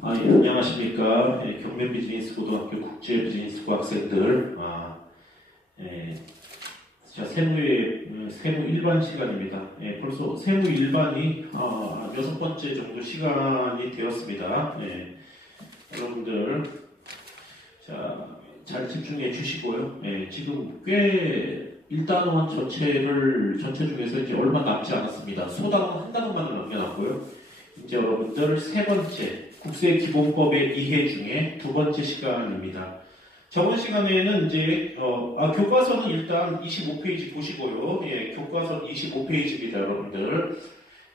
예, 안녕하십니까. 경매 비즈니스 고등학교 국제 비즈니스 고 학생들. 예, 자, 세무 일반 시간입니다. 벌써 세무 일반이 6번째 정도 시간이 되었습니다. 여러분들, 자, 잘 집중해 주시고요. 지금 꽤 1단원 전체 중에서 이제 얼마 남지 않았습니다. 소단원 한 단원만 남겨놨고요. 이제 여러분들 세 번째 국세기본법의 이해 중에 두 번째 시간입니다. 저번 시간에는 이제 교과서는 일단 25페이지 보시고요. 교과서 25페이지입니다, 여러분들.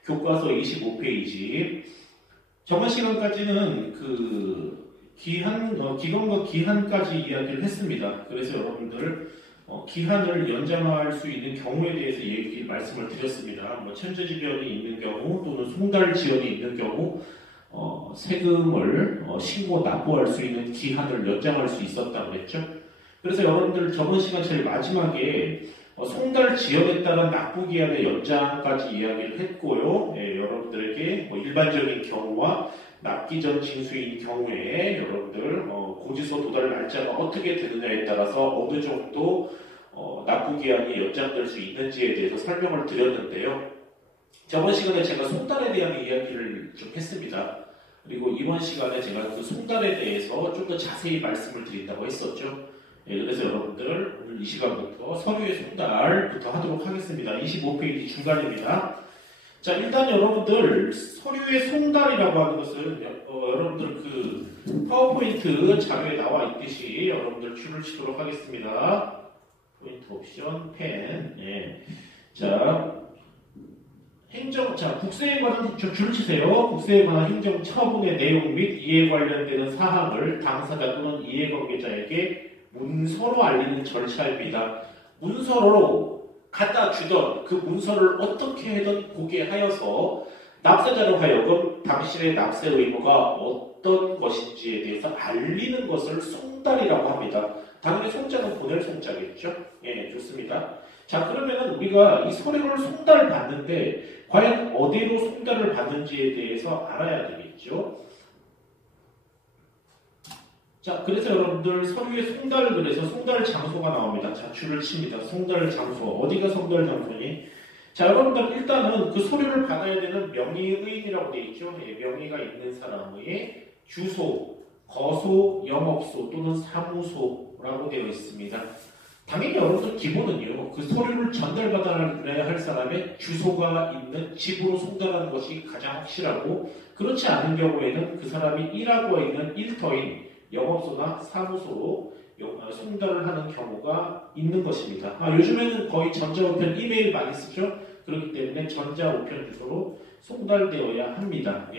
교과서 25페이지. 저번 시간까지는 기간과 기한까지 이야기를 했습니다. 그래서 여러분들 기한을 연장할 수 있는 경우에 대해서 말씀을 드렸습니다. 천재지변이 있는 경우 또는 송달지연이 있는 경우 세금을 신고 납부할 수 있는 기한을 연장할 수 있었다고 그랬죠. 그래서 여러분들 저번 시간 제일 마지막에 송달지연에 따른 납부기한의 연장까지 이야기를 했고요. 여러분들에게 일반적인 경우와 납기전 징수인 경우에 여러분들 공지서 도달 날짜가 어떻게 되느냐에 따라서 어느 정도 납부기한이 연장될 수 있는지에 대해서 설명을 드렸는데요. 저번 시간에 제가 송달에 대한 이야기를 좀 했습니다. 그리고 이번 시간에 제가 그 송달에 대해서 좀 더 자세히 말씀을 드린다고 했었죠. 그래서 여러분들 오늘 이 시간부터 서류의 송달부터 하도록 하겠습니다. 25페이지 중간입니다. 자, 일단 여러분들 서류의 송달이라고 하는 것은 여러분들 그 파워포인트 자료에 나와 있듯이 여러분들 줄을 치도록 하겠습니다. 포인트 옵션 펜. 국세에 관한 줄을 치세요. 국세에 관한 행정 처분의 내용 및 이에 관련되는 사항을 당사자 또는 이해관계자에게 문서로 알리는 절차입니다. 문서로 갖다 주던 그 문서를 어떻게 해든 보게 하여서 납세자로 하여금 당신의 납세 의무가 어떤 것인지에 대해서 알리는 것을 송달이라고 합니다. 당연히 송자는 보낼 송자겠죠? 좋습니다. 자, 그러면은 우리가 이 서류를 송달받는데 과연 어디로 송달을 받는지에 대해서 알아야 되겠죠? 자, 그래서 여러분들 서류에 송달을 그래서 송달 장소가 나옵니다. 자, 줄을 칩니다. 송달 장소. 어디가 송달 장소니? 자, 여러분들 일단은 그 서류를 받아야 되는 명의의인이라고 되어 있죠. 명의가 있는 사람의 주소, 거소, 영업소 또는 사무소라고 되어 있습니다. 당연히 여러분들 기본은요. 그 서류를 전달받아야 할 사람의 주소가 있는 집으로 송달하는 것이 가장 확실하고 그렇지 않은 경우에는 그 사람이 일하고 있는 일터인 영업소나 사무소로 송달을 하는 경우가 있는 것입니다. 요즘에는 거의 전자우편 이메일 많이 쓰죠. 그렇기 때문에 전자우편 주소로 송달되어야 합니다.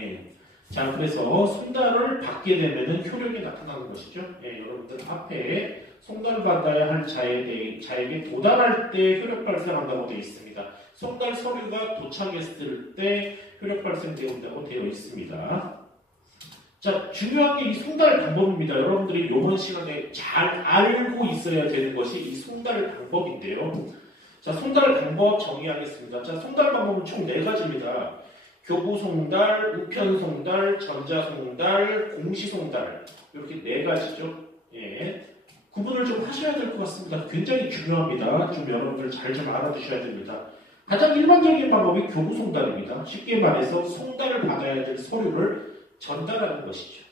자, 그래서 송달을 받게 되면은 효력이 나타나는 것이죠. 여러분들 앞에 송달받아야 할 자에게 도달할 때 효력 발생한다고 되어 있습니다. 송달 서류가 도착했을 때 효력 발생되온다고 되어 있습니다. 자, 중요한 게 이 송달 방법입니다. 여러분들이 이번 시간에 잘 알고 있어야 되는 것이 이 송달 방법인데요. 자, 송달 방법 정의하겠습니다. 자, 송달 방법은 총 4가지입니다. 교부 송달, 우편 송달, 전자 송달, 공시 송달. 이렇게 4가지죠. 구분을 좀 하셔야 될 것 같습니다. 굉장히 중요합니다. 좀 여러분들 잘 좀 알아두셔야 됩니다. 가장 일반적인 방법이 교부 송달입니다. 쉽게 말해서 송달을 받아야 될 서류를 전달하는 것이죠.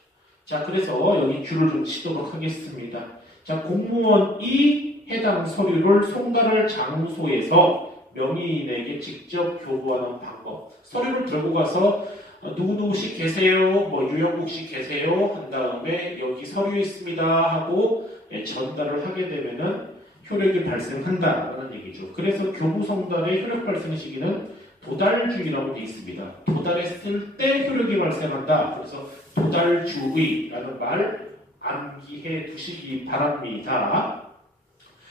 자, 그래서 여기 줄을 좀 치도록 하겠습니다. 자, 공무원이 해당 서류를 송달할 장소에서 명의인에게 직접 교부하는 방법. 서류를 들고 가서 누구누구씨 계세요, 유영국씨 계세요 한 다음에 여기 서류 있습니다 하고 전달을 하게 되면은 효력이 발생한다라는 얘기죠. 그래서 교부 송달의 효력 발생 시기는 도달주의라고 되어 있습니다. 도달했을 때 효력이 발생한다. 그래서 도달주의라는 말 암기해 두시기 바랍니다.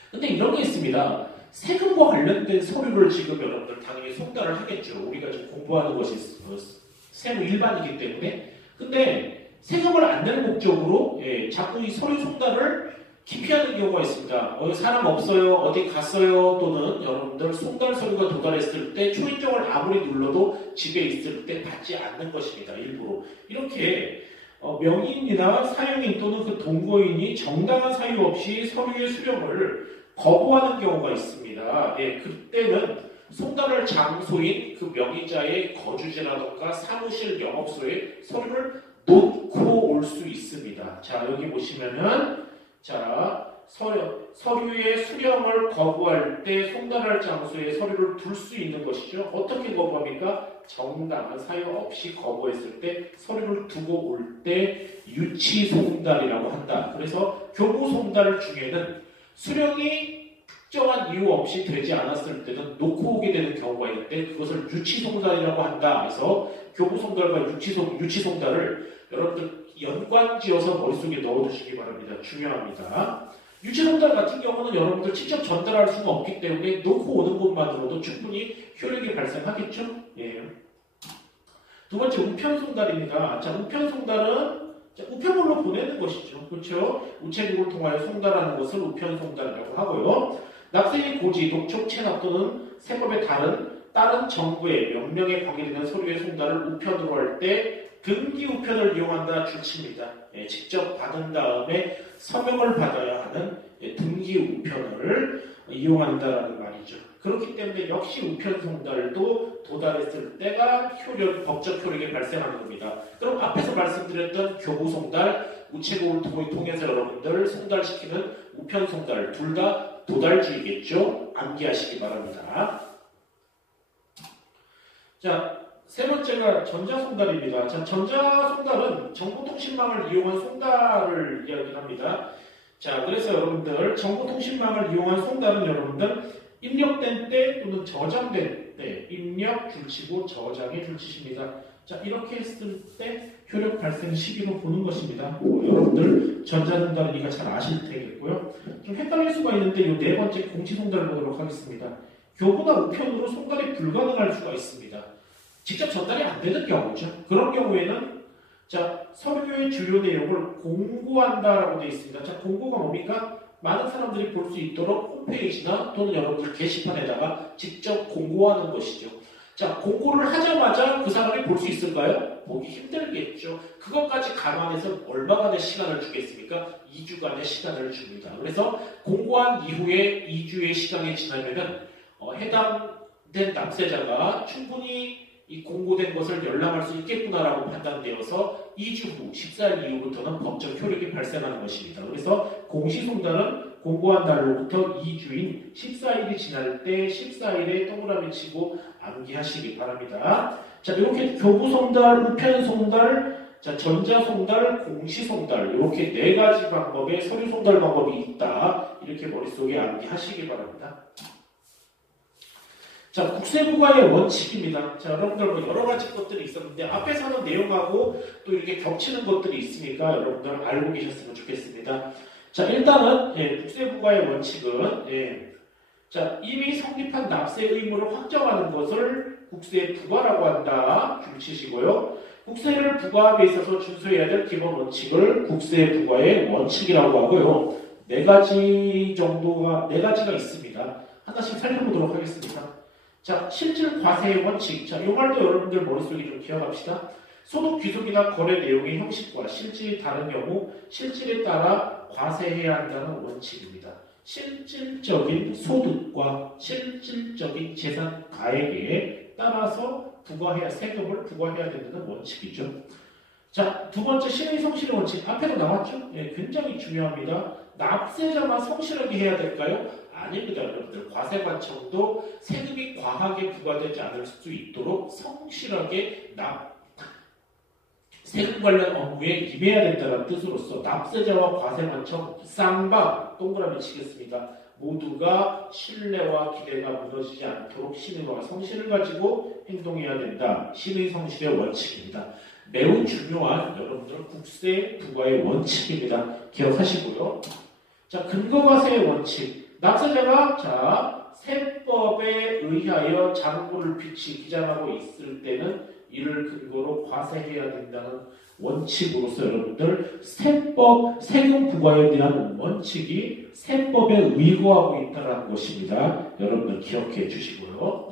근데 이런 게 있습니다. 세금과 관련된 서류를 지금 여러분들 당연히 송달을 하겠죠. 우리가 지금 공부하는 것이 세무 일반이기 때문에. 근데 세금을 안 내는 목적으로 자꾸 이 서류 송달을 기피하는 경우가 있습니다. 사람 없어요, 어디 갔어요, 또는 여러분들 송달 서류가 도달했을 때 초인종을 아무리 눌러도 집에 있을 때 받지 않는 것입니다. 일부러. 이렇게 명의인이나 사용인 또는 그 동거인이 정당한 사유 없이 서류의 수령을 거부하는 경우가 있습니다. 예, 그때는 송달할 장소인 그 명의자의 거주지라던가 사무실 영업소에 서류를 놓고 올 수 있습니다. 자, 여기 보시면은 자, 서류의 수령을 거부할 때 송달할 장소에 서류를 둘 수 있는 것이죠. 어떻게 거부합니까? 정당한 사유 없이 거부했을 때 서류를 두고 올 때 유치 송달이라고 한다. 그래서 교부 송달 중에는 수령이 특정한 이유 없이 되지 않았을 때는 놓고 오게 되는 경우가 있는데 그것을 유치 송달이라고 한다. 그래서 교부 송달과 유치 송달을 여러분들 연관지어서 머릿속에 넣어두시기 바랍니다. 중요합니다. 유치 송달 같은 경우는 여러분들 직접 전달할 수가 없기 때문에 놓고 오는 것만으로도 충분히 효력이 발생하겠죠. 예. 두 번째 우편 송달입니다. 자, 우편 송달은 우편물로 보내는 것이죠. 그렇죠? 우체국을 통하여 송달하는 것을 우편 송달이라고 하고요. 납세의 고지, 독촉, 체납 또는 세법의 다른 정부의 명령에 관계되는 서류의 송달을 우편으로 할 때 등기 우편을 이용한다 줄칩니다. 예, 직접 받은 다음에 서명을 받아야 하는 등기 우편을 이용한다라는 말이죠. 그렇기 때문에 역시 우편 송달도 도달했을 때가 법적 효력이 발생하는 겁니다. 그럼 앞에서 말씀드렸던 교부 송달, 우체국을 통해서 여러분들 송달시키는 우편 송달 둘 다 도달주의겠죠. 암기하시기 바랍니다. 자, 세 번째가 전자송달입니다. 자, 전자송달은 정보통신망을 이용한 송달을 이야기합니다. 자, 그래서 여러분들 정보통신망을 이용한 송달은 여러분들 입력된 때 또는 저장된 때 입력 줄치고 저장에 줄치십니다. 자, 이렇게 했을 때 효력 발생 시기로 보는 것입니다. 여러분들 전자송달은 이거 잘 아실 테겠고요. 좀 헷갈릴 수가 있는데 이 네 번째 공시송달 보도록 하겠습니다. 교부나 우편으로 송달이 불가능할 수가 있습니다. 직접 전달이 안 되는 경우죠. 그런 경우에는 자, 서류의 주요 내용을 공고한다라고 되어 있습니다. 자, 공고가 뭡니까? 많은 사람들이 볼 수 있도록 홈페이지나 또는 여러분들 게시판에다가 직접 공고하는 것이죠. 자, 공고를 하자마자 그 사람이 볼 수 있을까요? 보기 힘들겠죠. 그것까지 감안해서 얼마간의 시간을 주겠습니까? 2주간의 시간을 줍니다. 그래서 공고한 이후에 2주의 시간이 지나면은 해당된 납세자가 충분히 이 공고된 것을 열람할 수 있겠구나라고 판단되어서 2주 후 14일 이후부터는 법적 효력이 발생하는 것입니다. 그래서 공시송달은 공고한 날로부터 2주인 14일이 지날 때 14일에 동그라미 치고 암기하시기 바랍니다. 자, 이렇게 교부송달, 우편송달, 자, 전자송달, 공시송달 이렇게 네 가지 방법의 서류송달 방법이 있다. 이렇게 머릿속에 암기하시기 바랍니다. 자, 국세부과의 원칙입니다. 자, 여러분들 뭐 여러 가지 것들이 있었는데 앞에서 하는 내용하고 또 이렇게 겹치는 것들이 있으니까 여러분들 알고 계셨으면 좋겠습니다. 자, 일단은 국세부과의 원칙은 자, 이미 성립한 납세 의무를 확정하는 것을 국세부과라고 한다. 줄치시고요. 국세를 부과함에 있어서 준수해야 될 기본 원칙을 국세부과의 원칙이라고 하고요. 네 가지가 있습니다. 하나씩 살펴보도록 하겠습니다. 자, 실질 과세의 원칙. 자, 이 말도 여러분들 머릿속에 좀 기억합시다. 소득 귀속이나 거래 내용의 형식과 실질이 다른 경우 실질에 따라 과세해야 한다는 원칙입니다. 실질적인 소득과 실질적인 재산 가액에 따라서 세금을 부과해야 된다는 원칙이죠. 자, 두 번째 신의 성실의 원칙. 앞에도 나왔죠? 굉장히 중요합니다. 납세자만 성실하게 해야 될까요? 아닙니다. 여러분들 과세관청도 세금이 과하게 부과되지 않을 수 있도록 성실하게 세금 관련 업무에 임해야 된다는 뜻으로서 납세자와 과세관청 쌍방 동그라미 치겠습니다. 모두가 신뢰와 기대가 무너지지 않도록 신의와 성실을 가지고 행동해야 된다. 신의 성실의 원칙입니다. 매우 중요한 여러분들 국세부과의 원칙입니다. 기억하시고요. 자, 근거과세의 원칙. 납세자가 세법에 의하여 장부를 비치 기장하고 있을 때는 이를 근거로 과세해야 된다는 원칙으로서 여러분들 세금 부과에 대한 원칙이 세법에 의거하고 있다는 것입니다. 여러분들 기억해 주시고요.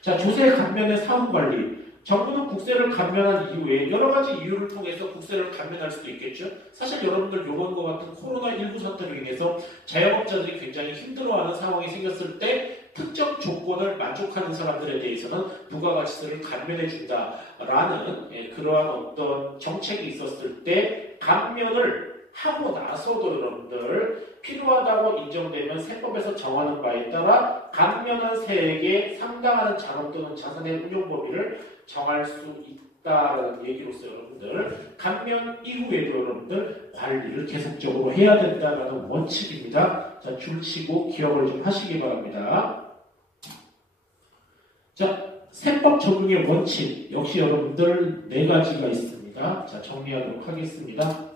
자, 조세 감면의 사후관리. 정부는 국세를 감면한 이후에 여러 가지 이유를 통해서 국세를 감면할 수도 있겠죠. 사실 여러분들 요번과 같은 코로나19 사태로 인해서 자영업자들이 굉장히 힘들어하는 상황이 생겼을 때 특정 조건을 만족하는 사람들에 대해서는 부가가치세를 감면해 준다라는 그러한 어떤 정책이 있었을 때 감면을 하고 나서도 여러분들 필요하다고 인정되면 세법에서 정하는 바에 따라 감면한 세액에 상당하는 자본 또는 자산의 운용 범위를 정할 수 있다라는 얘기로서 여러분들 감면 이후에도 여러분들 관리를 계속적으로 해야 된다라는 원칙입니다. 자, 줄치고 기억을 좀 하시기 바랍니다. 자, 세법 적용의 원칙 역시 여러분들 4가지가 있습니다. 자, 정리하도록 하겠습니다.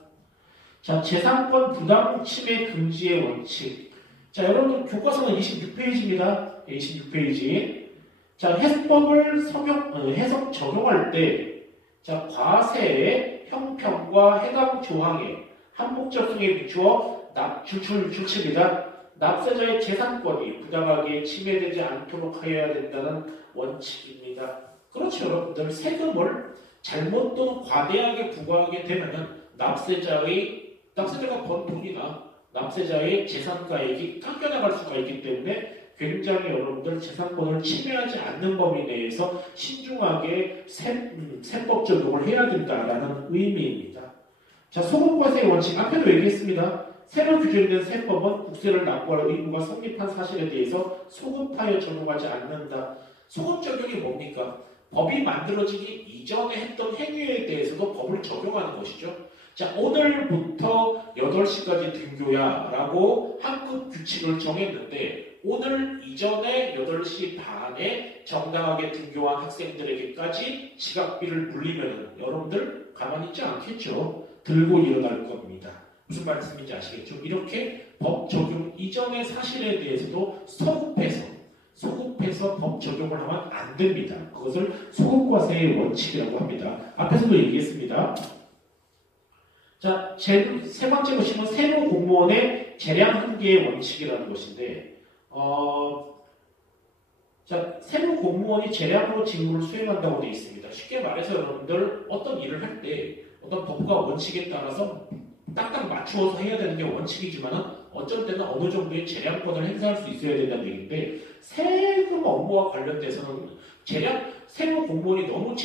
자, 재산권 부당 침해 금지의 원칙. 자, 여러분 교과서는 26페이지입니다. 26페이지. 자, 해법을 해석 적용할 때, 자, 과세의 형평과 해당 조항의 한목적성에 비추어 줄칩니다. 납세자의 재산권이 부당하게 침해되지 않도록 하여야 된다는 원칙입니다. 그렇죠, 여러분들. 세금을 잘못 또는 과대하게 부과하게 되면은 납세자가 번 돈이나 납세자의 재산가액이 깎여나갈 수가 있기 때문에 굉장히 여러분들 재산권을 침해하지 않는 범위 내에서 신중하게 세법 적용을 해야 된다라는 의미입니다. 자, 소급과세의 원칙 앞에도 얘기했습니다. 새로 규정된 세법은 국세를 납부할 의무가 성립한 사실에 대해서 소급하여 적용하지 않는다. 소급 적용이 뭡니까? 법이 만들어지기 이전에 했던 행위에 대해서도 법을 적용하는 것이죠. 자, 오늘부터 8시까지 등교야 라고 학급 규칙을 정했는데 오늘 이전에 8시 반에 정당하게 등교한 학생들에게까지 지각비를 물리면 여러분들 가만히 있지 않겠죠. 들고 일어날 겁니다. 무슨 말씀인지 아시겠죠? 이렇게 법 적용 이전의 사실에 대해서도 소급해서 법 적용을 하면 안 됩니다. 그것을 소급과세의 원칙이라고 합니다. 앞에서도 얘기했습니다. 자, 세 번째 보시면 세무 공무원의 재량 한계의 원칙이라는 것인데, 자, 세무 공무원이 재량으로 직무를 수행한다고 되어 있습니다. 쉽게 말해서 여러분들 어떤 일을 할 때 어떤 법과 원칙에 따라서 딱딱 맞추어서 해야 되는 게 원칙이지만은 어쩔 때는 어느 정도의 재량권을 행사할 수 있어야 된다는 얘기인데 세금 업무와 관련돼서는 세무 공무원이 너무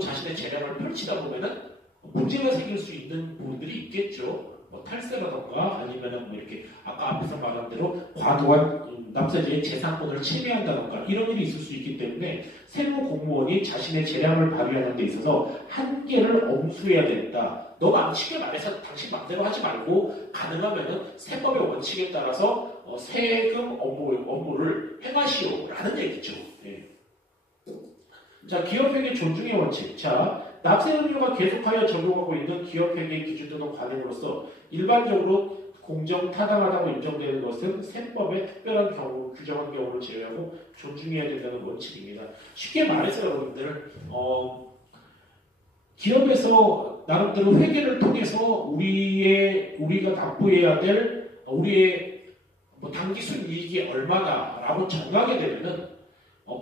자신의 재량을 펼치다 보면은 문제가 생길 수 있는 부분들이 있겠죠. 뭐 탈세라던가 아니면은 뭐 이렇게 아까 앞에서 말한 대로 과도한 납세자의 재산권을 침해한다던가 이런 일이 있을 수 있기 때문에 세무 공무원이 자신의 재량을 발휘하는 데 있어서 한계를 엄수해야 된다. 너가 쉽게 말해서 당신 마음대로 하지 말고 가능하면은 세법의 원칙에 따라서 세금 업무를 행하시오라는 얘기죠. 네. 자, 기업회계 존중의 원칙. 자, 납세 의무가 계속하여 적용하고 있는 기업회계 기준 또는 관행으로서 일반적으로 공정타당하다고 인정되는 것은 세법의 특별한 경우, 규정한 경우를 제외하고 존중해야 된다는 원칙입니다. 쉽게 말해서 여러분들 기업에서 나름대로 회계를 통해서 우리가 납부해야 될 우리의 당기순이익이 얼마다라고 정하게 되면은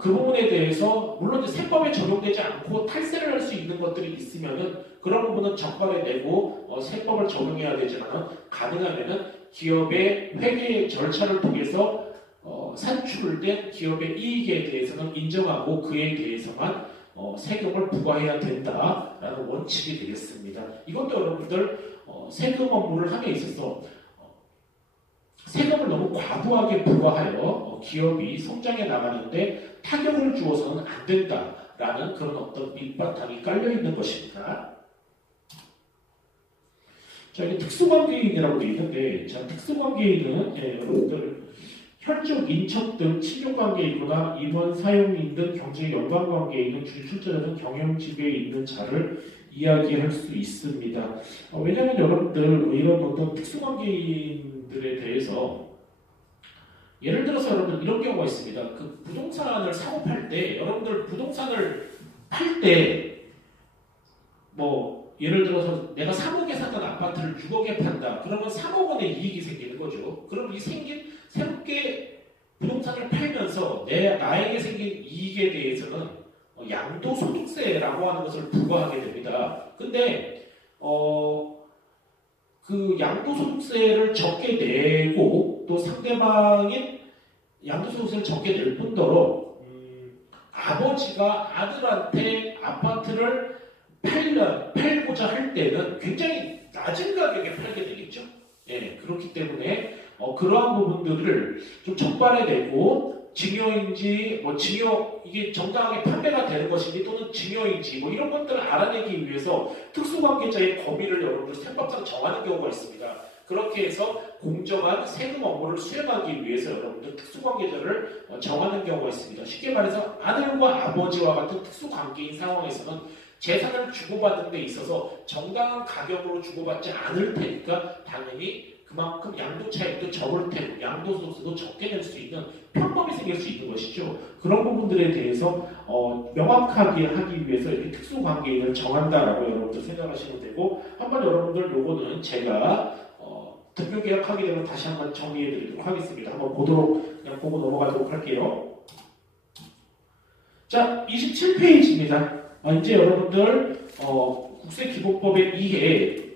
그 부분에 대해서 물론 이제 세법에 적용되지 않고 탈세를 할 수 있는 것들이 있으면은 그런 부분은 적발해 내고 세법을 적용해야 되지만 가능하면은 기업의 회계 절차를 통해서 산출된 기업의 이익에 대해서는 인정하고 그에 대해서만 세금을 부과해야 된다라는 원칙이 되겠습니다. 이것도 여러분들 세금 업무를 함에 있어서 세금을 너무 과도하게 부과하여 기업이 성장해 나가는데 타격을 주어서는 안 된다라는 그런 어떤 밑바탕이 깔려 있는 것입니다. 자, 이게 특수관계인이라고 되어 있는데, 자, 특수관계인은 여러분들 혈족, 인척 등 친족관계이거나 임원, 사용인 등 경제 연관관계에 있는 출자자 등 경영직에 있는 자를 이야기할 수 있습니다. 왜냐하면 여러분들 이런 어떤 특수관계인들에 대해서 예를 들어서 여러분 이런 경우가 있습니다. 그 부동산을 사고 팔 때 여러분들 부동산을 팔 때 뭐 예를 들어서 내가 3억에 샀던 아파트를 6억에 판다. 그러면 3억 원의 이익이 생기는 거죠. 그럼 이 생긴 새롭게 부동산을 팔면서 나에게 생긴 이익에 대해서는 양도소득세라고 하는 것을 부과하게 됩니다. 근데 그 양도소득세를 적게 내고 또 상대방인 양도소득세를 적게 낼 뿐더러 아버지가 아들한테 아파트를 팔고자 할 때는 굉장히 낮은 가격에 팔게 되겠죠. 예, 그렇기 때문에 그러한 부분들을 좀 적발해내고 증여인지 증여 이게 정당하게 판매가 되는 것인지 또는 증여인지 이런 것들을 알아내기 위해서 특수관계자의 범위를 여러분들 세법상 정하는 경우가 있습니다. 그렇게 해서 공정한 세금 업무를 수행하기 위해서 여러분들 특수관계자를 정하는 경우가 있습니다. 쉽게 말해서 아들과 아버지와 같은 특수관계인 상황에서는 재산을 주고받는 데 있어서 정당한 가격으로 주고받지 않을 테니까 당연히 그만큼 양도 차익도 적을 테고 양도소득세도 적게 낼 수 있는 편법이 생길 수 있는 것이죠. 그런 부분들에 대해서 명확하게 하기 위해서 이렇게 특수관계인을 정한다라고 여러분들 생각하시면 되고 한번 여러분들 요거는 제가 등교계약하게 되면 다시 한번 정리해 드리도록 하겠습니다. 한번 그냥 보고 넘어가도록 할게요. 자, 27페이지입니다. 이제 여러분들 국세기본법의 2회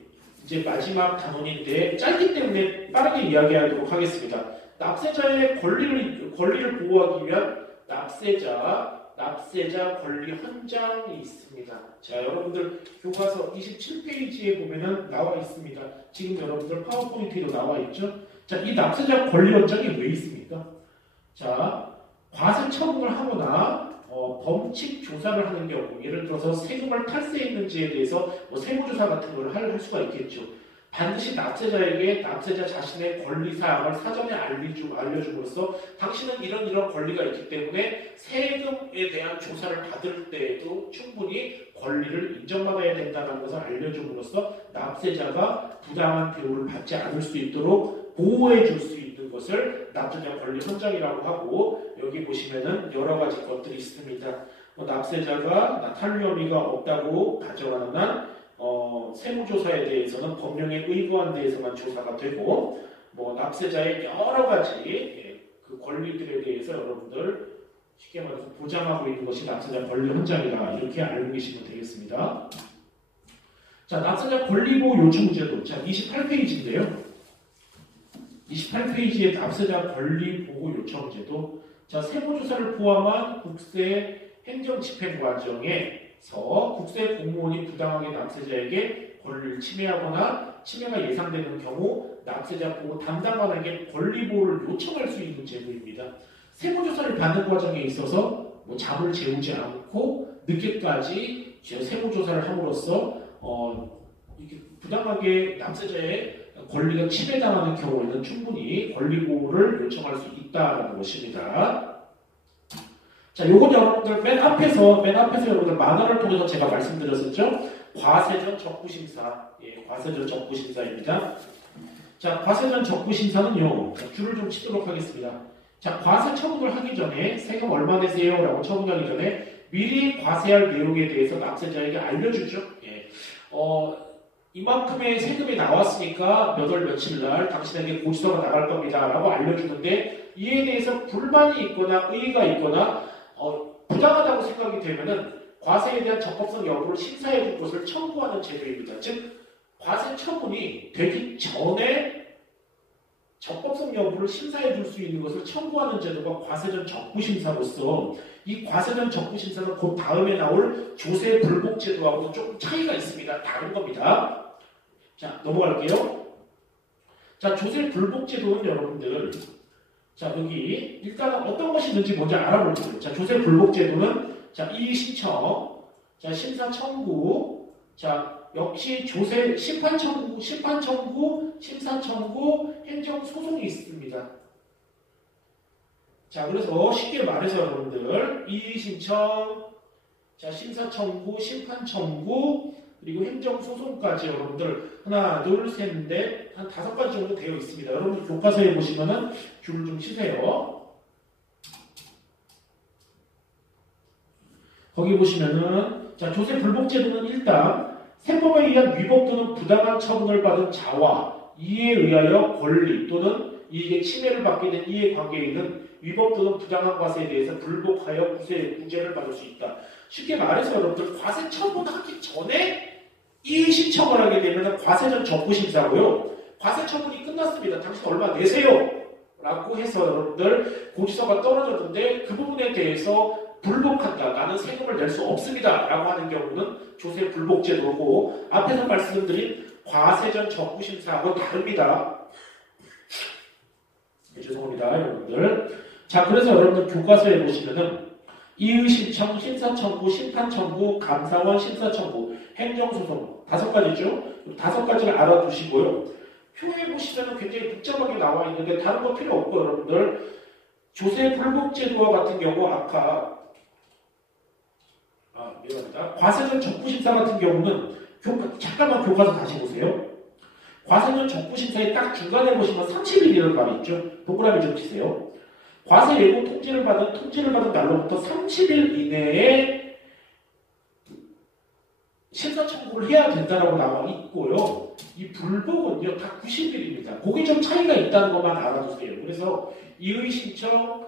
이제 마지막 단원인데 짧기 때문에 빠르게 이야기하도록 하겠습니다. 납세자의 권리를 보호하기 위한 납세자 권리 헌장이 있습니다. 자, 여러분들 교과서 27페이지에 보면은 나와 있습니다. 지금 여러분들 파워포인트로 나와 있죠. 자, 이 납세자 권리 헌장이 왜 있습니까? 자, 과세 처분을 하거나 범칙 조사를 하는 경우, 예를 들어서 세금을 탈세했는지에 대해서 세무조사 같은 걸 할 수가 있겠죠. 반드시 납세자 자신의 권리사항을 사전에 알려줌으로써 당신은 이런 권리가 있기 때문에 세금에 대한 조사를 받을 때에도 충분히 권리를 인정받아야 된다는 것을 알려줌으로써 납세자가 부당한 대우를 받지 않을 수 있도록 보호해 줄 수 있는 것을 납세자 권리 헌장이라고 하고, 여기 보시면은 여러 가지 것들이 있습니다. 납세자가 탈루 혐의가 없다고 가정하는 한 세무조사에 대해서는 법령에 의거한 데에서만 조사가 되고, 납세자의 여러 가지 그 권리들에 대해서 여러분들 쉽게 말해서 보장하고 있는 것이 납세자 권리 헌장이다, 이렇게 알고 계시면 되겠습니다. 자, 납세자 권리보호 요청제도. 자, 28페이지인데요. 28페이지에 납세자 권리보호 요청제도. 자, 세무조사를 포함한 국세 행정집행 과정에서 국세 공무원이 부당하게 납세자에게 권리를 침해하거나 침해가 예상되는 경우 납세자 보호 담당관에게 권리보호를 요청할 수 있는 제도입니다. 세무조사를 받는 과정에 있어서 잠을 재우지 않고 늦게까지 세무조사를 함으로써 이렇게 부당하게 납세자의 권리가 침해당하는 경우에는 충분히 권리보호를 요청할 수 있다는 것입니다. 자, 요건 여러분들 맨 앞에서 여러분들 만화를 통해서 제가 말씀드렸었죠. 과세전 적부심사. 예, 과세전 적부심사입니다. 자, 과세전 적부심사는요, 줄을 좀 치도록 하겠습니다. 자, 과세 처분을 하기 전에 세금 얼마 내세요? 라고 처분하기 전에 미리 과세할 내용에 대해서 납세자에게 알려주죠. 예. 이만큼의 세금이 나왔으니까 몇 월 며칠 날 당신에게 고지서가 나갈 겁니다 라고 알려주는데, 이에 대해서 불만이 있거나 의의가 있거나 부당하다고 생각이 되면은 과세에 대한 적법성 여부를 심사해 줄 것을 청구하는 제도입니다. 즉, 과세 처분이 되기 전에 적법성 여부를 심사해 줄 수 있는 것을 청구하는 제도가 과세전 적부심사로서, 이 과세전 적부심사는 곧 다음에 나올 조세 불복 제도하고도 조금 차이가 있습니다. 다른 겁니다. 자, 넘어갈게요. 자, 조세 불복 제도는 여러분들, 자, 여기 일단은 어떤 것이 있는지 먼저 알아볼게요. 자, 조세 불복 제도는 자, 이의 신청, 자, 심사 청구, 자, 역시 조세 심판 청구, 심사 청구, 행정 소송이 있습니다. 자, 그래서 쉽게 말해서 여러분들 이의 신청, 자, 심사 청구, 심판 청구, 그리고 행정 소송까지 여러분들 하나, 둘, 셋, 넷, 한 5가지 정도 되어 있습니다. 여러분들 교과서에 보시면은 줄을 좀 치세요. 거기 보시면은 자, 조세 불복 제도는 일단 세법에 의한 위법 또는 부당한 처분을 받은 자와 이에 의하여 권리 또는 이익의 침해를 받게 된 이해관계인은 위법 또는 부당한 과세에 대해서 불복하여 구제를 받을 수 있다. 쉽게 말해서 여러분들 과세 처분하기 전에 이의 신청을 하게 되면 과세전 적부심사고요. 과세 처분이 끝났습니다. 당신 얼마 내세요 라고 해서 여러분들 고지서가 떨어졌는데 그 부분에 대해서 불복한다. 나는 세금을 낼 수 없습니다. 라고 하는 경우는 조세 불복제도고 앞에서 말씀드린 과세전 적부심사하고 다릅니다. 죄송합니다. 여러분들. 자, 그래서 여러분들 교과서에 보시면은 이의신청, 심사청구, 심판청구, 감사원, 심사청구, 행정소송 5가지죠. 5가지를 알아두시고요. 표에 보시면 굉장히 복잡하게 나와 있는데 다른 거 필요 없고 여러분들 조세 불복제도와 같은 경우 아까 미안합니다. 과세전 적부심사 같은 경우는 잠깐만 교과서 다시 보세요. 과세전 적부심사의 딱 중간에 보시면 30일이라는 말이 있죠. 동그라미 좀 치세요. 과세 예고 통지를 받은 날로부터 30일 이내에 심사 청구를 해야 된다라고 나와 있고요. 이 불복은요 다 90일입니다. 그게 좀 차이가 있다는 것만 알아두세요. 그래서 이의 신청,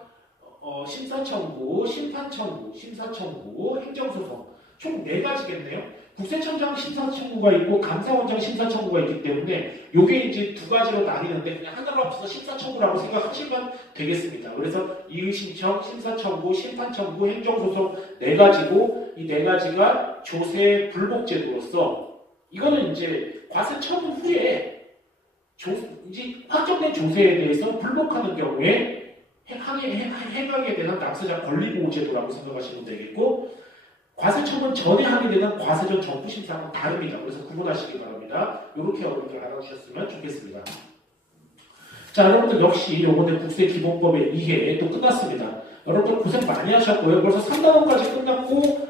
심사 청구, 심판 청구, 심사 청구, 행정소송 총 4가지겠네요. 국세청장 심사 청구가 있고 감사원장 심사 청구가 있기 때문에 이게 이제 2가지로 나뉘는데 그냥 하나로 합쳐서 심사 청구라고 생각하시면 되겠습니다. 그래서 이의 신청, 심사 청구, 심판 청구, 행정소송 4가지고 이 4가지가 조세 불복제도로서 이거는 이제 과세 처분 후에 이제 확정된 조세에 대해서 불복하는 경우에 행하게 되는 납세자 권리보호제도라고 생각하시면 되겠고 과세 처분 전에 하게 되는 과세전 적부심사하고는 다릅니다. 그래서 구분하시기 바랍니다. 이렇게 여러분들 알아주셨으면 좋겠습니다. 자, 여러분들 역시 이번에 국세기본법의 2회 또 끝났습니다. 여러분들 고생 많이 하셨고요. 벌써 3단원까지 끝났고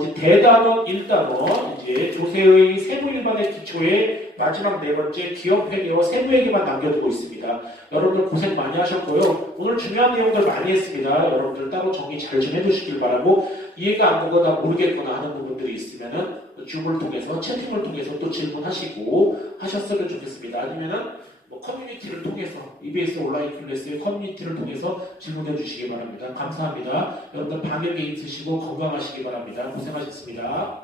이제 대단원 1단원 이제 조세의 세무일반의 기초의 마지막 4번째 기업회계와 세무회계만 남겨두고 있습니다. 여러분들 고생 많이 하셨고요. 오늘 중요한 내용들 많이 했습니다. 여러분들 따로 정리 잘 좀 해주시길 바라고 이해가 안 되거나 모르겠거나 하는 부분들이 있으면은 줌을 통해서 채팅을 통해서 또 질문하시고 하셨으면 좋겠습니다. 아니면은 커뮤니티를 통해서 EBS 온라인 클래스의 커뮤니티를 통해서 질문해 주시기 바랍니다. 감사합니다. 여러분들 방역에 있으시고 건강하시기 바랍니다. 고생하셨습니다.